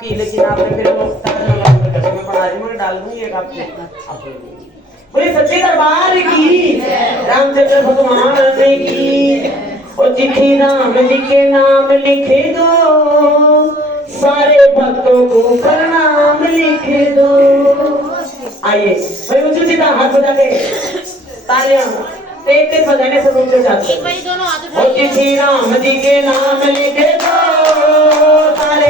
आपकी, लेकिन आपने फिर वो मैं बना रही हूँ, डाल दूंगी एक आपकी। बोले सच्चे दरबार की, रामचंद्र भगवान की। और चिट्ठी राम जी के नाम लिखे दो, सारे भक्तों को प्रणाम लिख दो। आइए भाई ऊंची सीधा हाथ बजा के तालियां तेज तेज बजाने से ऊंचे जाते हैं। और चिट्ठी राम जी के नाम लिखे दो, सारे